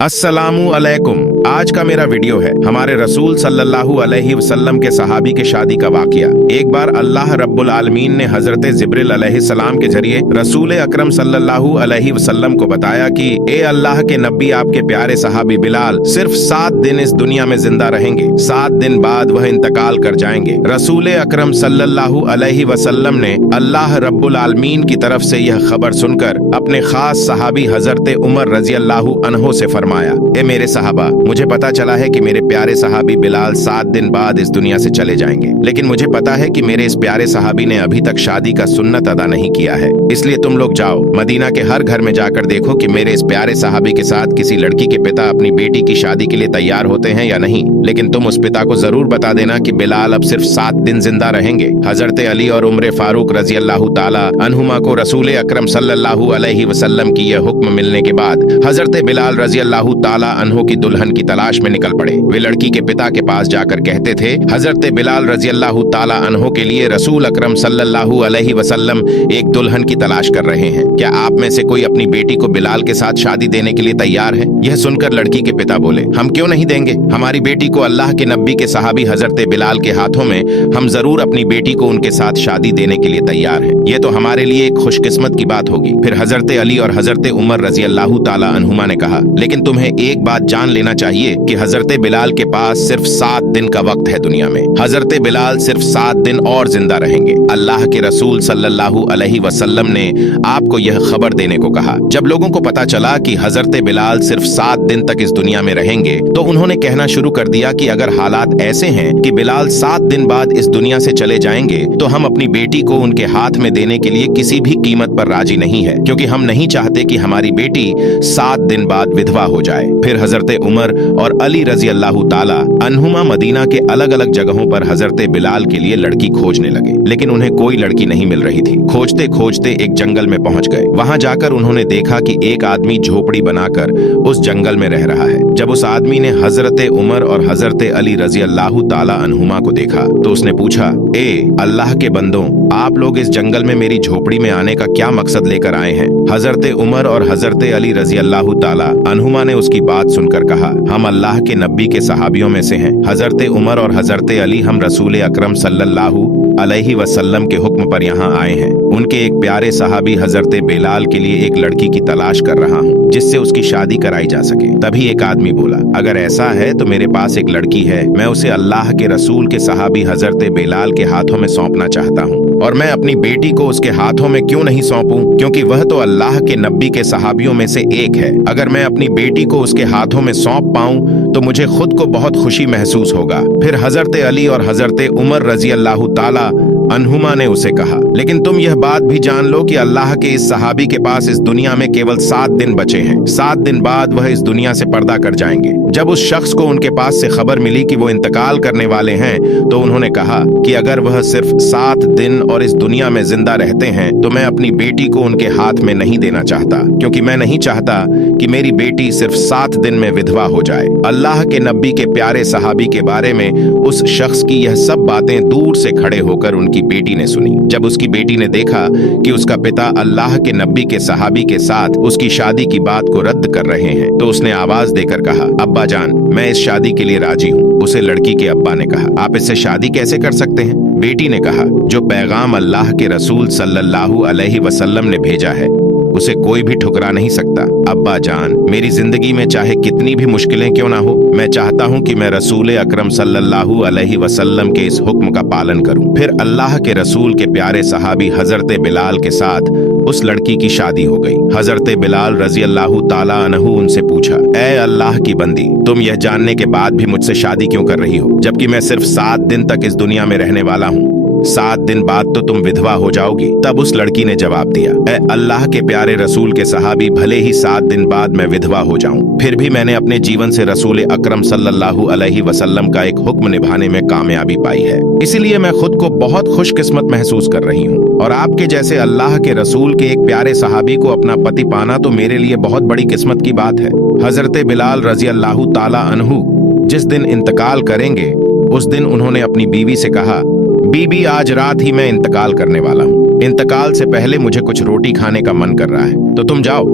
अस्सलामु अलैकुम। आज का मेरा वीडियो है हमारे रसूल सल्लल्लाहु अलैहि वसल्लम के सहाबी के शादी का वाकया। एक बार अल्लाह रब्बुल आलमीन ने हजरत जिब्रिल अलैहिस्सलाम के जरिए रसूल अकरम सल्लल्लाहु अलैहि वसल्लम को बताया कि ए अल्लाह के नबी, आपके प्यारे सहाबी बिलाल सिर्फ 7 दिन इस दुनिया में जिंदा रहेंगे। 7 दिन बाद वह इंतकाल कर जाएंगे। रसूल अकरम सल्लल्लाहु अलैहि वसल्लम ने अल्लाह रब्बुल आलमीन की तरफ से यह खबर सुनकर अपने खास सहाबी हजरत उमर रजी अल्लाहु अन्हो से फरमाया, ए मेरे सहाबा, मुझे पता चला है कि मेरे प्यारे सहाबी बिलाल 7 दिन बाद इस दुनिया से चले जाएंगे, लेकिन मुझे पता है कि मेरे इस प्यारे सहाबी ने अभी तक शादी का सुन्नत अदा नहीं किया है। इसलिए तुम लोग जाओ, मदीना के हर घर में जाकर देखो कि मेरे इस प्यारे सहाबी के साथ किसी लड़की के पिता अपनी बेटी की शादी के लिए तैयार होते हैं या नहीं। लेकिन तुम उस पिता को जरूर बता देना कि बिलाल अब सिर्फ 7 दिन जिंदा रहेंगे। हजरत अली और उम्र फारूक रजी अल्लाह ताला अन्हुमा को रसूल अकरम सल्लल्लाहु अलैहि वसल्लम की यह हुक्म मिलने के बाद हजरत बिलाल रजी अल्लाह ताला अन्हो की दुल्हन की तलाश में निकल पड़े। वे लड़की के पिता के पास जाकर कहते थे, हजरत बिलाल रजी अल्लाह ताला अन्हो के लिए रसूल अकरम सल्लल्लाहु अलैहि वसल्लम एक दुल्हन की तलाश कर रहे हैं। क्या आप में से कोई अपनी बेटी को बिलाल के साथ शादी देने के लिए तैयार है? यह सुनकर लड़की के पिता बोले, हम क्यों नहीं देंगे। हमारी बेटी को अल्लाह के नबी के सहाबी हजरत बिलाल के हाथों में हम जरूर अपनी बेटी को उनके साथ शादी देने के लिए तैयार हैं। यह तो हमारे लिए एक खुशकिस्मत की बात होगी। फिर हजरत अली और हजरत उमर रजी अल्लाह ताला अन्हुमा ने कहा, लेकिन तुम्हें एक बात जान लेना चाहिए कि हजरत बिलाल के पास सिर्फ 7 दिन का वक्त है दुनिया में। हजरत बिलाल सिर्फ 7 दिन और जिंदा रहेंगे। अल्लाह के रसूल सल्लल्लाहु अलैहि वसल्लम ने आपको यह खबर देने को कहा। जब लोगों को पता चला कि हजरत बिलाल सिर्फ 7 दिन तक इस दुनिया में रहेंगे, तो उन्होंने कहना शुरू कर दिया कि अगर हालात ऐसे हैं कि बिलाल 7 दिन बाद इस दुनिया से चले जाएंगे, तो हम अपनी बेटी को उनके हाथ में देने के लिए किसी भी कीमत पर राजी नहीं है, क्योंकि हम नहीं चाहते कि हमारी बेटी 7 दिन बाद विधवा हो जाए। फिर हजरत उमर और अली रजी अल्लाह ताला अन्हुमा मदीना के अलग अलग जगहों पर हजरत बिलाल के लिए लड़की खोजने लगे, लेकिन उन्हें कोई लड़की नहीं मिल रही थी। खोजते खोजते एक जंगल में पहुंच गए। वहां जाकर उन्होंने देखा कि एक आदमी झोपड़ी बनाकर उस जंगल में रह रहा है। जब उस आदमी ने हजरत उमर और हजरत अली रजी अल्लाह ताला अन्हुमा को देखा, तो उसने पूछा, ए अल्लाह के बंदों, आप लोग इस जंगल में मेरी झोपड़ी में आने का क्या मकसद लेकर आए हैं? हजरत उमर और हजरत अली रजी अल्लाह ताला अन्हुमा ने उसकी बात सुनकर कहा, हम अल्लाह के नबी के सहाबियों में से हैं। हजरत उमर और हजरत अली हम रसूल अकरम सल्लल्लाहु अलैहि वसल्लम के हुक्म पर यहाँ आए हैं। उनके एक प्यारे सहाबी हजरत बिलाल के लिए एक लड़की की तलाश कर रहा हूँ, जिससे उसकी शादी कराई जा सके। तभी एक आदमी बोला, अगर ऐसा है तो मेरे पास एक लड़की है, मैं उसे अल्लाह के रसूल के सहाबी हजरत बिलाल के हाथों में सौंपना चाहता हूँ। और मैं अपनी बेटी को उसके हाथों में क्यों नहीं सौंपूं, क्योंकि वह तो अल्लाह के नबी के सहाबियों में से एक है। अगर मैं अपनी बेटी को उसके हाथों में सौंप पाऊं तो मुझे खुद को बहुत खुशी महसूस होगा। फिर हजरत अली और हजरत उमर रजी अल्लाह ताला अन्हुमा ने उसे कहा, लेकिन तुम यह बात भी जान लो कि अल्लाह के इस सहाबी के पास इस दुनिया में केवल 7 दिन बचे हैं। 7 दिन बाद वह इस दुनिया से पर्दा कर जाएंगे। जब उस शख्स को उनके पास से खबर मिली कि वो इंतकाल करने वाले हैं, तो उन्होंने कहा कि अगर वह सिर्फ 7 दिन और इस दुनिया में जिंदा रहते हैं, तो मैं अपनी बेटी को उनके हाथ में नहीं देना चाहता, क्योंकि मैं नहीं चाहता कि मेरी बेटी सिर्फ 7 दिन में विधवा हो जाए। अल्लाह के नबी के प्यारे सहाबी के बारे में उस शख्स की यह सब बातें दूर से खड़े होकर उनकी बेटी ने सुनी। जब उसकी बेटी ने देखा कि उसका पिता अल्लाह के नबी के सहाबी के साथ उसकी शादी की बात को रद्द कर रहे हैं, तो उसने आवाज देकर कहा, अब्बा जान, मैं इस शादी के लिए राजी हूँ। उसे लड़की के अब्बा ने कहा, आप इससे शादी कैसे कर सकते हैं? बेटी ने कहा, जो पैगाम अल्लाह के रसूल सल्लल्लाहु अलैहि वसल्लम ने भेजा है, उसे कोई भी ठुकरा नहीं सकता। अब्बा जान, मेरी जिंदगी में चाहे कितनी भी मुश्किलें क्यों ना हो, मैं चाहता हूँ कि मैं रसूल अकरम सल्लल्लाहु अलैहि वसल्लम के इस हुक्म का पालन करूँ। फिर अल्लाह के रसूल के प्यारे सहाबी हजरत बिलाल के साथ उस लड़की की शादी हो गई। हजरत बिलाल रजी अल्लाह ताला अन्हु उनसे पूछा, ए अल्लाह की बंदी, तुम यह जानने के बाद भी मुझसे शादी क्यों कर रही हो, जबकि मैं सिर्फ 7 दिन तक इस दुनिया में रहने वाला हूँ? 7 दिन बाद तो तुम विधवा हो जाओगी। तब उस लड़की ने जवाब दिया, ए अल्लाह के प्यारे रसूल के सहाबी, भले ही 7 दिन बाद मैं विधवा हो जाऊं, फिर भी मैंने अपने जीवन से रसूल अकरम सल्लल्लाहु अलैहि वसल्लम का एक हुक्म निभाने में कामयाबी पाई है। इसीलिए मैं खुद को बहुत खुशकिस्मत महसूस कर रही हूँ। और आपके जैसे अल्लाह के रसूल के एक प्यारे सहाबी को अपना पति पाना तो मेरे लिए बहुत बड़ी किस्मत की बात है। हजरत बिलाल रजी अल्लाह ताला अन्हु जिस दिन इंतकाल करेंगे, उस दिन उन्होंने अपनी बीवी से कहा, बीबी, आज रात ही मैं इंतकाल करने वाला हूँ। इंतकाल से पहले मुझे कुछ रोटी खाने का मन कर रहा है, तो तुम जाओ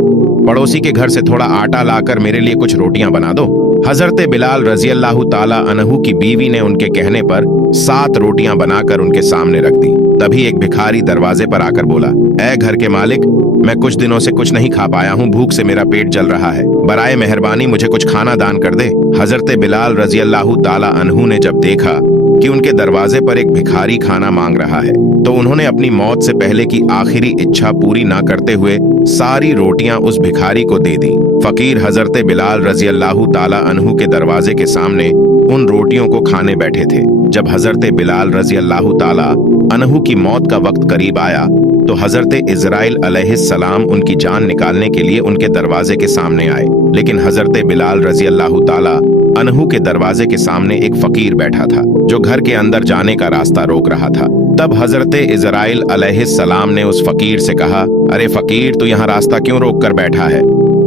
पड़ोसी के घर से थोड़ा आटा लाकर मेरे लिए कुछ रोटियां बना दो। हजरत बिलाल रजी अल्लाह ताला अन्हु की बीवी ने उनके कहने पर 7 रोटियां बनाकर उनके सामने रख दी। तभी एक भिखारी दरवाजे पर आकर बोला, ऐ घर के मालिक, मैं कुछ दिनों से कुछ नहीं खा पाया हूँ, भूख से मेरा पेट जल रहा है, बराए मेहरबानी मुझे कुछ खाना दान कर दे। हजरत बिलाल रजी अल्लाह ताला अन्हु ने जब देखा कि उनके दरवाजे पर एक भिखारी खाना मांग रहा है, तो उन्होंने अपनी मौत से पहले की आखिरी इच्छा पूरी ना करते हुए सारी रोटियां उस भिखारी को दे दी। फकीर हजरत बिलाल रजी अल्लाह ताला अन्हु के दरवाजे के सामने उन रोटियों को खाने बैठे थे। जब हजरत बिलाल रजी अल्लाह ताला अन्हु की मौत का वक्त करीब आया तो हजरत इजराइल अलैहिस्सलाम उनकी जान निकालने के लिए उनके दरवाजे के सामने आए, लेकिन हजरत बिलाल रजी अल्लाह ताला अन्हु के दरवाजे के सामने एक फकीर बैठा था जो घर के अंदर जाने का रास्ता रोक रहा था। तब हजरत इजराइल अलैहिस्सलाम ने उस फकीर से कहा, अरे फकीर, तू यहाँ रास्ता क्यों रोक कर बैठा है?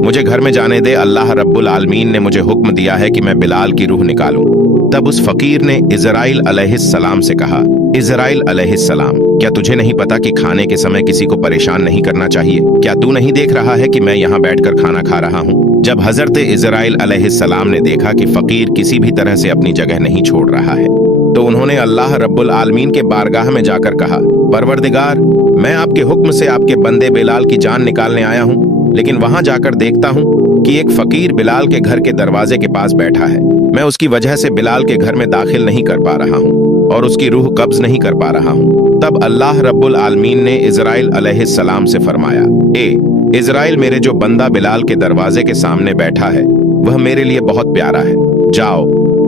मुझे घर में जाने दे, अल्लाह रब्बुल आलमीन ने मुझे हुक्म दिया है कि मैं बिलाल की रूह निकालूं। तब उस फकीर ने इजराइल अलैहिस्सलाम से कहा, इजराइल अलैहिस्सलाम, क्या तुझे नहीं पता कि खाने के समय किसी को परेशान नहीं करना चाहिए? क्या तू नहीं देख रहा है कि मैं यहाँ बैठकर खाना खा रहा हूँ? जब हजरत इजराइल अलैहिस्सलाम ने देखा कि फकीर किसी भी तरह से अपनी जगह नहीं छोड़ रहा है, तो उन्होंने अल्लाह रब्बुल आलमीन के बारगाह में जाकर कहा, परवरदिगार, मैं आपके हुक्म से आपके बंदे बिलाल की जान निकालने आया हूँ, लेकिन वहां जाकर देखता हूँ कि एक फकीर बिलाल के घर के दरवाजे के पास बैठा है। मैं उसकी वजह से बिलाल के घर में दाखिल नहीं कर पा रहा हूँ और उसकी रूह कब्ज नहीं कर पा रहा हूँ। तब अल्लाह रब्बुल आलमीन ने इजराइल अलैहिस्सलाम से फरमाया, ए इजराइल, मेरे जो बंदा बिलाल के दरवाजे के सामने बैठा है वह मेरे लिए बहुत प्यारा है। जाओ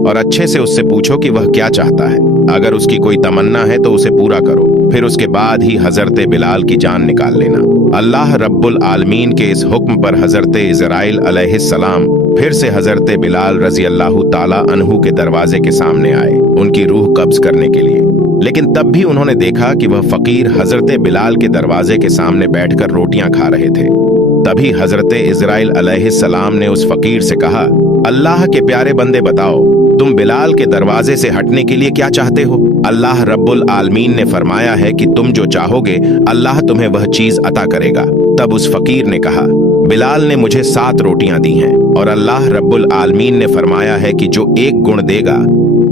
और अच्छे से उससे पूछो कि वह क्या चाहता है। अगर उसकी कोई तमन्ना है तो उसे पूरा करो, फिर उसके बाद ही हजरत बिलाल की जान निकाल लेना। अल्लाह रब्बुल आलमीन के इस हुक्म पर हजरत इजराइल अलैहिस्सलाम फिर से हजरत बिलाल रजी अल्लाह ताला अन्हु के दरवाजे के सामने आए उनकी रूह कब्ज करने के लिए, लेकिन तब भी उन्होंने देखा कि वह फकीर हजरत बिलाल के दरवाजे के सामने बैठकर रोटियां खा रहे थे। तभी हजरत इजराइल अलैहिस्सलाम ने उस फकीर से कहा, अल्लाह के प्यारे बंदे, बताओ तुम बिलाल के दरवाजे से हटने के लिए क्या चाहते हो? अल्लाह रब्बुल आलमीन ने फरमाया है कि तुम जो चाहोगे अल्लाह तुम्हें वह चीज अता करेगा। तब उस फकीर ने कहा, बिलाल ने मुझे 7 रोटियां दी हैं और अल्लाह रब्बुल आलमीन ने फरमाया है कि जो 1 गुण देगा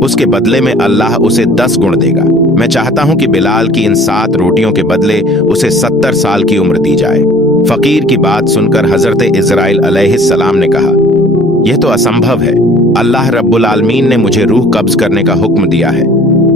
उसके बदले में अल्लाह उसे 10 गुण देगा। मैं चाहता हूं कि बिलाल की इन 7 रोटियों के बदले उसे 70 साल की उम्र दी जाए। फकीर की बात सुनकर हजरत इजराइल अलैहिस्सलाम ने कहा, यह तो असंभव है। अल्लाह रब्बुल आलमीन ने मुझे रूह कब्ज करने का हुक्म दिया है,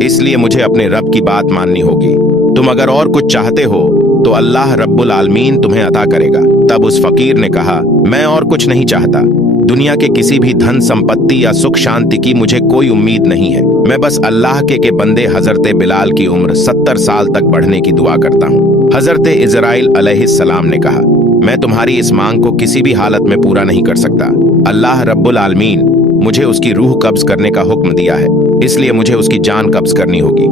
इसलिए मुझे अपने रब की बात माननी होगी। तुम अगर और कुछ चाहते हो तो अल्लाह रब्बुल आलमीन तुम्हें अता करेगा। तब उस फकीर ने कहा, मैं और कुछ नहीं चाहता। दुनिया के किसी भी धन संपत्ति या सुख शांति की मुझे कोई उम्मीद नहीं है। मैं बस अल्लाह के बंदे हजरत बिलाल की उम्र 70 साल तक बढ़ने की दुआ करता हूँ। हजरत इजराइल अलैहिस्सलाम ने कहा, मैं तुम्हारी इस मांग को किसी भी हालत में पूरा नहीं कर सकता। अल्लाह रब्बुल आलमीन मुझे उसकी रूह कब्ज करने का हुक्म दिया है, इसलिए मुझे उसकी जान कब्ज करनी होगी।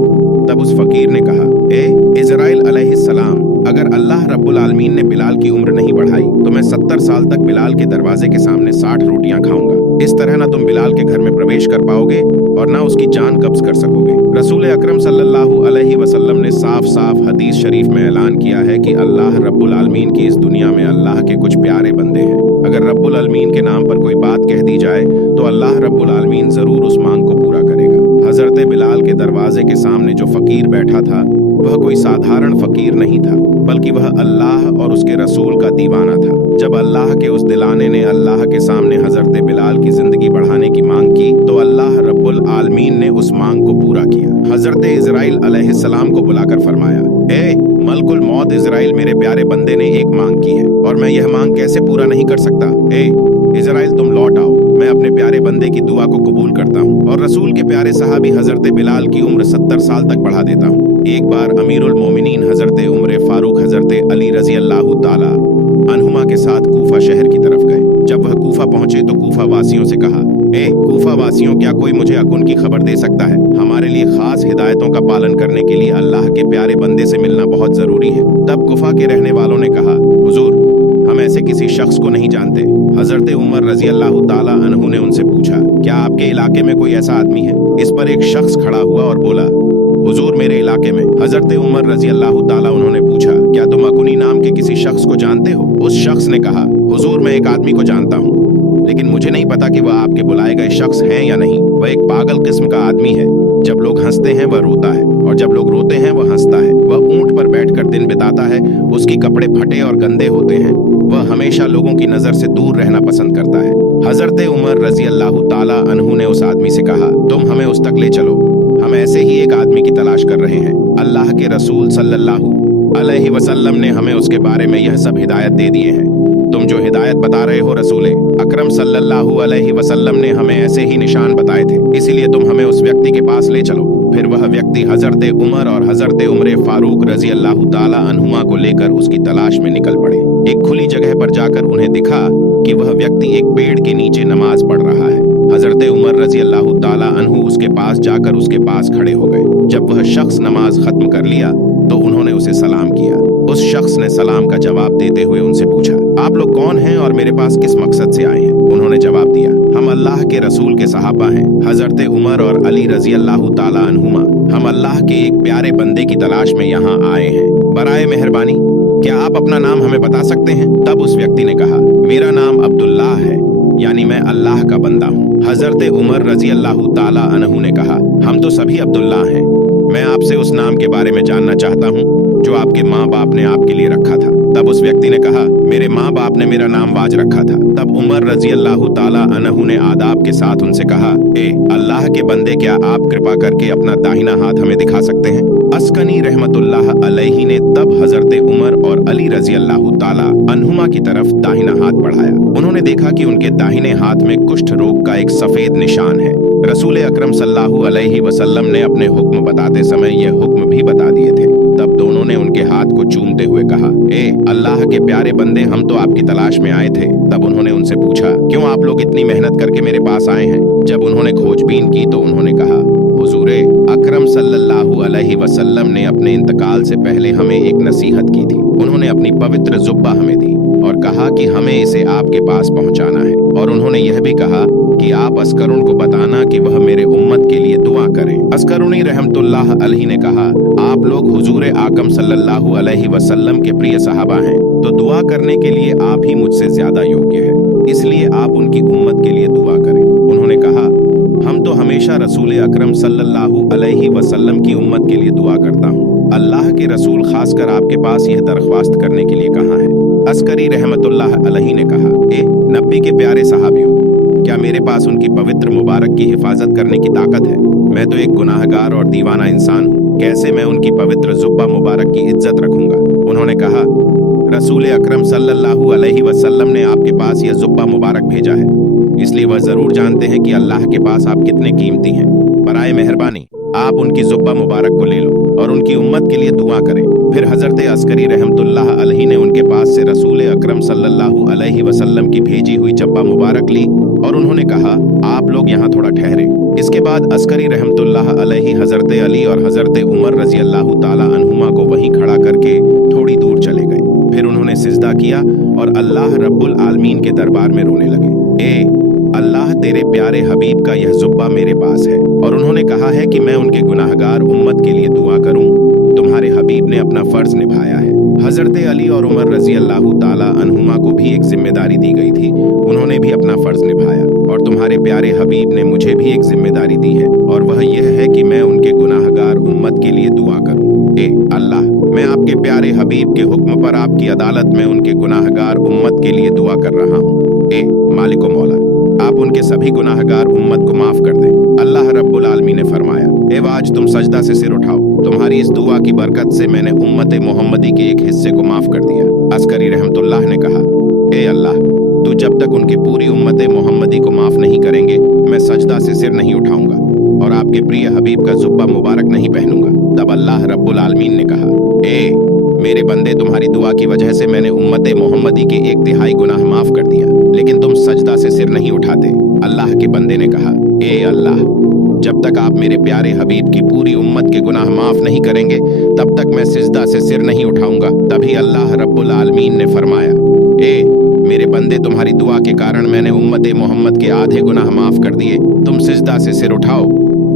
तब उस फकीर ने कहा, ए इजराइल अलैहिस्सलाम, अगर अल्लाह रब्बुल आलमीन ने बिलाल की उम्र नहीं बढ़ाई तो मैं 70 साल तक बिलाल के दरवाजे के सामने 60 रोटियां खाऊंगा। इस तरह ना तुम बिलाल के घर में प्रवेश कर पाओगे और ना उसकी जान कब्ज कर सकोगे। रसूल अकरम सल्लल्लाहु अलैहि वसल्लम ने साफ साफ हदीस शरीफ में ऐलान किया है कि अल्लाह रब्बुल आलमीन की इस दुनिया में अल्लाह के कुछ प्यारे बंदे हैं। अगर रब्बुल आलमीन के नाम पर कोई बात कह दी जाए तो अल्लाह रब्बुल आलमीन जरूर उस मांग को पूरा करेगा। हजरत बिलाल के दरवाजे के सामने जो फकीर बैठा था वह कोई साधारण फकीर नहीं था, बल्कि वह अल्लाह और उसके रसूल का दीवाना था। जब अल्लाह के उस दिलाने ने अल्लाह के सामने हजरत बिलाल की जिंदगी बढ़ाने की मांग की तो अल्लाह रब्बुल आलमीन ने उस मांग को पूरा किया। हजरत इजराइल अलैहिस्सलाम को बुलाकर फरमाया, ए मलकुल मौत इजराइल, मेरे प्यारे बंदे ने एक मांग की है और मैं यह मांग कैसे पूरा नहीं कर सकता। ए इजराइल, तुम लौट आओ, मैं अपने प्यारे बंदे की दुआ को कबूल करता हूँ और रसूल के प्यारे सहाबी हजरत बिलाल की उम्र 70 साल तक बढ़ा देता हूँ। एक बार अमीरुल मोमिनीन हजरत उमर फारूक हजरत अली रजी अल्लाह ताला अन्हुमा के साथ कूफा शहर की तरफ गए। जब वह कूफा पहुंचे तो कूफा वासियों से कहा, ए कूफा वासियों, क्या कोई मुझे अकुन की खबर दे सकता है? हमारे लिए खास हिदायतों का पालन करने के लिए अल्लाह के प्यारे बंदे से मिलना बहुत जरूरी है। तब कूफा के रहने वालों ने कहा, हुजूर, हम ऐसे किसी शख्स को नहीं जानते। हजरत उमर रजी अल्लाह ताला अन्हु ने उनसे पूछा, क्या आपके इलाके में कोई ऐसा आदमी है? इस पर एक शख्स खड़ा हुआ और बोला, हुजूर मेरे इलाके में हजरत उमर रजी अल्लाह ताला उन्होंने पूछा, क्या तुम अकुनी नाम के किसी शख्स को जानते हो? उस शख्स ने कहा, हुजूर मैं एक आदमी को जानता हूँ, लेकिन मुझे नहीं पता कि वह आपके बुलाए गए शख्स हैं या नहीं। वह एक पागल किस्म का आदमी है। जब लोग हंसते हैं वह रोता है, और जब लोग रोते हैं वह हंसता है। वह ऊंट पर बैठकर दिन बिताता है। उसकी कपड़े फटे और गंदे होते हैं। वह हमेशा लोगों की नजर से दूर रहना पसंद करता है। हजरत उमर रजी अल्लाह ताला अन्हु ने उस आदमी से कहा, तुम हमें उस तक ले चलो, हम ऐसे ही एक आदमी की तलाश कर रहे हैं। अल्लाह के रसूल सल्लल्लाहु अलैहि वसल्लम ने हमें उसके बारे में यह सब हिदायत दे दिए हैं। तुम जो हिदायत बता रहे हो, रसूले अकरम सल्लल्लाहु अलैहि वसल्लम ने हमें ऐसे ही निशान बताए थे, इसीलिए तुम हमें उस व्यक्ति के पास ले चलो। फिर वह व्यक्ति हजरत उमर और हजरत उमर फारूक रजी अल्लाह ताला अन्हुमा को लेकर उसकी तलाश में निकल पड़े। एक खुली जगह पर जाकर उन्हें दिखा कि वह व्यक्ति एक पेड़ के नीचे नमाज पढ़ रहा है। हजरत उमर रजी अल्लाह ताला अन्हु उसके पास जाकर उसके पास खड़े हो गए। जब वह शख्स नमाज खत्म कर लिया तो उन्होंने उसे सलाम किया। उस शख्स ने सलाम का जवाब देते हुए उनसे पूछा, आप लोग कौन हैं और मेरे पास किस मकसद से आए हैं? उन्होंने जवाब दिया, हम अल्लाह के रसूल के सहाबा हैं, हजरत उमर और अली रजी अल्लाह ताला अन्हुमा। हम अल्लाह के एक प्यारे बंदे की तलाश में यहाँ आए हैं। बराए मेहरबानी क्या आप अपना नाम हमें बता सकते हैं? तब उस व्यक्ति ने कहा, मेरा नाम अब्दुल्लाह है, यानी मैं अल्लाह का बंदा हूँ। हजरत उमर रजी अल्लाह ताला अन्हु ने कहा, हम तो सभी अब्दुल्लाह हैं। मैं आपसे उस नाम के बारे में जानना चाहता हूँ जो आपके माँ बाप ने आपके लिए रखा था। तब उस व्यक्ति ने कहा, मेरे माँ बाप ने मेरा नाम वाज रखा था। तब उमर रजी अल्लाह ताला अन्हु ने आदाब के साथ उनसे कहा, अल्लाह के बंदे, क्या आप कृपा करके अपना दाहिना हाथ हमें दिखा सकते हैं? अस्कनी रहमतुल्लाह अलैहि ने तब हजरत उमर और अली रजी अल्लाह ताला अन्हुमा की तरफ दाहिना हाथ बढ़ाया। उन्होंने देखा कि उनके दाहिने हाथ में कुष्ठ रोग का एक सफेद निशान है। रसूल अकरम सल्लल्लाहु अलैहि वसल्लम ने अपने हुक्म बताते समय यह हुक्म भी बता दिए थे। तब दोनों ने उनके हाथ को चूमते हुए कहा, अल्लाह के प्यारे बंदे, हम तो आपकी तलाश में आए थे। तब उन्होंने उनसे पूछा, क्यों आप लोग इतनी मेहनत करके मेरे पास आए हैं? जब उन्होंने खोजबीन की तो उन्होंने कहा, हुजूरे अकरम सल्लल्लाहु अलैहि वसल्लम ने अपने इंतकाल से पहले हमें एक नसीहत की थी। उन्होंने अपनी पवित्र जुब्बा हमें दी और कहा कि हमें इसे आपके पास पहुंचाना है, और उन्होंने यह भी कहा कि आप अस्करुन को बताना कि वह मेरे उम्मत के लिए दुआ करें। अस्करुनी रहमतुल्लाह अलैहि ने कहा, आप लोग हुजूर आकम सल्लल्लाहु अलैहि वसल्लम के प्रिय सहाबा हैं, तो दुआ करने के लिए आप ही मुझसे ज्यादा योग्य है, इसलिए आप उनकी उम्मत के लिए दुआ करें। उन्होंने कहा, हम तो हमेशा रसूल अकरम सल्लल्लाहु अलैहि वसल्लम की उम्मत के लिए दुआ करता हूँ। अल्लाह के रसूल खासकर आपके पास यह दरख्वास्त करने के लिए कहा है। अस्करी रहमतुल्लाह अलैहि ने कहा, नबी के प्यारे सहाबियों, क्या मेरे पास उनकी पवित्र मुबारक की हिफाजत करने की ताकत है? मैं तो एक गुनाहगार और दीवाना इंसान हूँ, कैसे मैं उनकी पवित्र जुब्बा मुबारक की इज्जत रखूंगा? उन्होंने कहा, रसूल अकरम सल्लल्लाहु अलैहि वसल्लम ने आपके पास यह जुब्बा मुबारक भेजा है, इसलिए वह जरूर जानते हैं कि अल्लाह के पास आप कितने कीमती हैं। बराए मेहरबानी आप उनकी जुब्बा मुबारक को ले लो और उनकी उम्मत के लिए दुआ करें। फिर हजरत अस्करी रहमतुल्लाह अलैहि ने उनके पास से रसूल अकरम सल्लल्लाहु अलैहि वसल्लम की भेजी हुई जब्बा मुबारक ली और उन्होंने कहा, आप लोग यहाँ थोड़ा ठहरे। इसके बाद अस्करी रहमतुल्लाह अलैहि हजरत अली और हजरत उमर रजी अल्लाह ताला अन्हुमा को वहीं खड़ा करके थोड़ी दूर चले गए। फिर उन्होंने सिजदा किया और अल्लाह रब्बुल आलमीन के दरबार में रोने लगे, अल्लाह तेरे प्यारे हबीब का यह जुब्बा मेरे पास है और उन्होंने कहा है कि मैं उनके गुनाहगार उम्मत के लिए दुआ करूं। तुम्हारे हबीब ने अपना फर्ज निभाया है। हजरत अली और उमर रजी अल्लाह ताला अन्हुमा को भी एक जिम्मेदारी दी गई थी, उन्होंने भी अपना फर्ज निभाया और तुम्हारे प्यारे हबीब ने मुझे भी एक जिम्मेदारी दी है और वह यह है कि मैं उनके गुनाहगार उम्मत के लिए दुआ करूं। अल्लाह, मैं आपके प्यारे हबीब के हुक्म पर आपकी अदालत में उनके गुनाहगार उम्मत के लिए दुआ कर रहा हूँ। मालिको मौला, आप उनके सभी गुनाहगार उम्मत को माफ कर दें। अल्लाह रब्बुल आलमीन ने फरमाया, आज तुम सजदा से सिर उठाओ, तुम्हारी इस दुआ की बरकत से मैंने उम्मत मोहम्मदी के एक हिस्से को माफ कर दिया। अस्करी रहमतुल्लाह ने कहा, अल्लाह, तू जब तक उनकी पूरी उम्मत मोहम्मदी को माफ नहीं करेंगे, मैं सजदा से सिर नहीं उठाऊंगा और आपके प्रिय हबीब का जुब्बा मुबारक नहीं पहनूंगा। तब अल्लाह रब्बुल आलमीन ने कहा, मेरे बंदे, तुम्हारी दुआ की वजह से मैंने उम्मत मोहम्मदी के 1/3 गुनाह माफ कर दिया, लेकिन तुम सजदा से सिर नहीं उठाते। अल्लाह के बंदे ने कहा, अल्लाह, जब तक आप मेरे प्यारे हबीब की पूरी उम्मत के गुनाह माफ नहीं करेंगे, तब तक मैं सिजदा से सिर नहीं उठाऊंगा। तभी अल्लाह रब्बुल आलमीन ने फरमाया, मेरे बंदे, तुम्हारी दुआ के कारण मैंने उम्मत मोहम्मद के आधे गुनाह माफ कर दिए, तुम सिजदा से सिर उठाओ।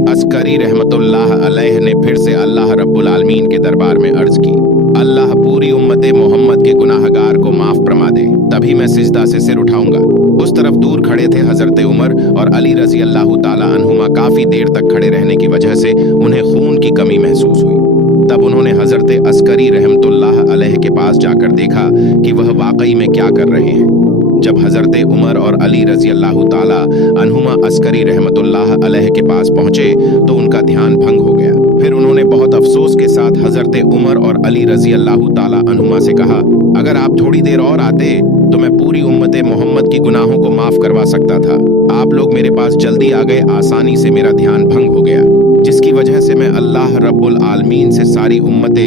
अस्करी रहमतुल्लाह अलैह ने फिर से अल्लाह रब्बुल आलमीन के दरबार में अर्ज की, अल्लाह पूरी उम्मत मोहम्मद के गुनाहगार को माफ फरमा दे, तभी मैं सिजदा से सिर उठाऊंगा। उस तरफ दूर खड़े थे हजरत उमर और अली रजी अल्लाह ताला अन्हुमा। काफी देर तक खड़े रहने की वजह से उन्हें खून की कमी महसूस हुई। तब उन्होंने हजरत अस्करी रहमतुल्लाह अलैह के पास जाकर देखा कि वह वाकई में क्या कर रहे हैं। जब हजरत उमर और अली रजी अल्लाह ताला अन्हुमा अस्करी रहमतुल्लाह अलैह के पास पहुंचे तो उनका ध्यान भंग हो गया। फिर उन्होंने बहुत अफसोस के साथ हजरत उमर और अली रजी अल्लाह ताला अन्हुमा से कहा, अगर आप थोड़ी देर और आते तो मैं पूरी उम्मत मोहम्मद की गुनाहों को माफ करवा सकता था। आप लोग मेरे पास जल्दी आ गए, आसानी से मेरा ध्यान भंग हो गया, जिसकी वजह से मैं अल्लाह रब्बुल आलमीन से सारी उम्मत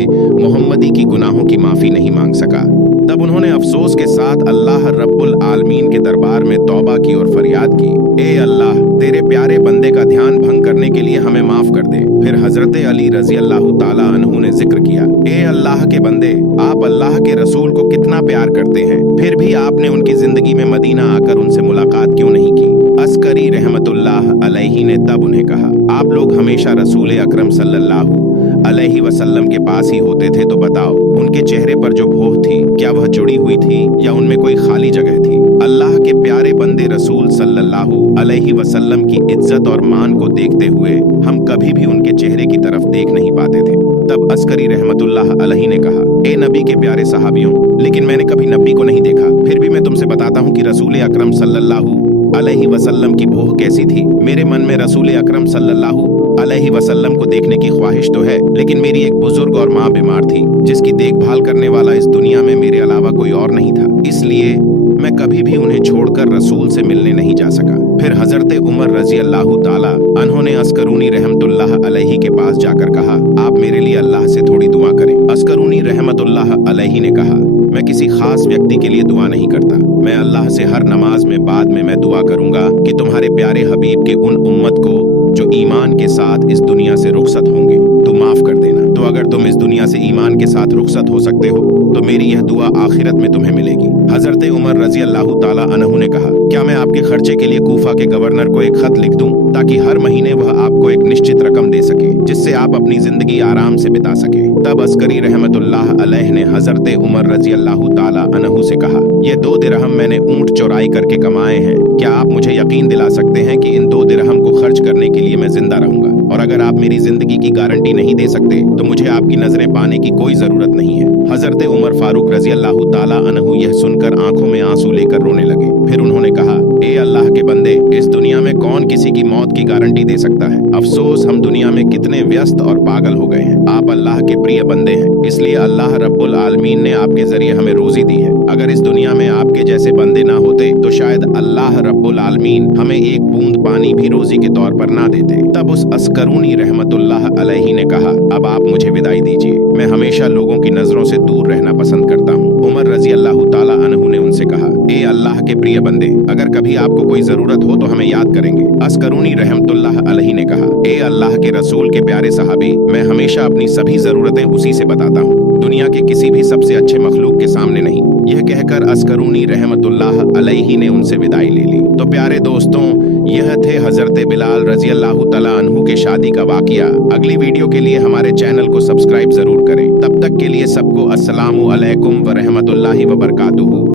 मोहम्मदी की गुनाहों की माफी नहीं मांग सका। तब उन्होंने अफसोस के साथ अल्लाह रब्बुल आलमीन के दरबार में तौबा की और फरियाद की, ए अल्लाह, तेरे प्यारे बंदे का ध्यान भंग करने के लिए हमें माफ कर दे। फिर हजरत अली रजी अल्लाह ताला अन्हु ने जिक्र किया, ए अल्लाह के बंदे, आप अल्लाह के रसूल को कितना प्यार करते हैं, फिर भी आपने उनकी जिंदगी में मदीना आकर उनसे मुलाकात क्यों नहीं की। अस्करी रहमतुल्लाह अलैहि ने तब उन्हें कहा, आप लोग हमेशा रसूल अकरम सल्लल्लाहु अलैहि वसल्लम के पास ही होते थे, तो बताओ उनके चेहरे पर जो भौह थी क्या वह जुड़ी हुई थी या उनमें कोई खाली जगह थी। अल्लाह के प्यारे बंदे रसूल सल्लल्लाहु अलैहि वसल्लम की इज्जत और मान को देखते हुए हम कभी भी उनके चेहरे की तरफ देख नहीं पाते थे। तब अस्करी रहमतुल्लाह अलैहि ने कहा, ए नबी के प्यारे सहाबियों, लेकिन मैंने कभी नबी को नहीं देखा, फिर भी मैं तुमसे बताता हूँ कि रसूल अकरम सल्लल्लाहु अलैहि वसल्लम की भौह कैसी थी। मेरे मन में रसूल अकरम सल्लल्लाहु अलैहि वसल्लम को देखने की ख्वाहिश तो है, लेकिन मेरी एक बुजुर्ग और माँ बीमार थी, जिसकी देखभाल करने वाला इस दुनिया में मेरे अलावा कोई और नहीं था, इसलिए मैं कभी भी उन्हें छोड़कर रसूल से मिलने नहीं जा सका। फिर हजरत उमर रजी अल्लाह ताला उन्होंने अस्करूनी रहमतुल्लाह अलैहि के पास जाकर कहा, आप मेरे लिए अल्लाह से थोड़ी दुआ करें। अस्करूनी रहमतुल्लाह अलैहि ने कहा, मैं किसी खास व्यक्ति के लिए दुआ नहीं करता, मैं अल्लाह से हर नमाज में बाद में मैं दुआ करूंगा कि तुम्हारे प्यारे हबीब के उन उम्मत को जो ईमान के साथ इस दुनिया से रुखसत होंगे तो माफ कर देना। तो अगर तुम इस दुनिया से ईमान के साथ रुखसत हो सकते हो तो मेरी यह दुआ आखिरत में तुम्हें मिलेगी। हजरत उमर रजी अल्लाह ताला अन्हु ने कहा, क्या मैं आपके खर्चे के लिए कूफा के गवर्नर को एक खत लिख दूं ताकि हर महीने वह आपको एक निश्चित रकम दे सके, जिससे आप अपनी जिंदगी आराम से बिता सके। तब अस्करी रहमतुल्लाह अलैह ने हजरत उमर रजी अल्लाह ताला अन्हु से कहा, ये 2 दिरहम मैंने ऊंट चोराई करके कमाए हैं, क्या आप मुझे यकीन दिला सकते हैं कि इन 2 दिरहम को खर्च करने के लिए मैं जिंदा रहूंगा, और अगर आप मेरी जिंदगी की गारंटी नहीं दे सकते तो मुझे आपकी नजरें पाने की कोई जरूरत नहीं है। हजरत उमर फारूक रजी अल्लाह ताला अन्हु यह सुनकर आंखों में आंसू लेकर रोने लगे। फिर उन्होंने कहा, ए अल्लाह के बंदे, इस दुनिया में कौन किसी की मौत की गारंटी दे सकता है। अफसोस हम दुनिया में कितने व्यस्त और पागल हो गए हैं। आप अल्लाह के प्रिय बंदे हैं, इसलिए अल्लाह रब्बुल आलमीन ने आपके जरिए हमें रोजी दी है। अगर इस दुनिया में आपके जैसे बंदे ना होते तो शायद अल्लाह रब्बुल आलमीन हमें एक बूंद पानी भी रोजी के तौर पर ना देते। तब उस अस्करूनी रहमतुल्लाह अलैहि ने कहा, अब आप मुझे विदाई दीजिए, मैं हमेशा लोगों की नजरों से दूर रहना पसंद करता हूँ। उमर रजी अल्लाह ताला अन्हु ने उनसे कहा, ए अल्लाह के प्रिय बंदे, अगर कभी आपको कोई जरूरत हो तो हमें याद करेंगे। अस्करूनी रहमतुल्लाह अलैहि ने कहा, ए अल्लाह के रसूल के प्यारे सहाबी, मैं हमेशा अपनी सभी जरूरतें उसी से बताता हूँ, दुनिया के किसी भी सबसे अच्छे मखलूक के सामने नहीं। यह कहकर अस्करूनी रहमतुल्लाह अलैहि ने उनसे विदाई ले ली। तो प्यारे दोस्तों, यह थे हजरत बिलाल रजी अल्लाह ताला अन्हु के शादी का वाकया। अगली वीडियो के लिए हमारे चैनल को सब्सक्राइब जरूर करें। तब तक के लिए सबको अस्सलामु अलैकुम व रहमतुल्लाहि व बरकातुहू।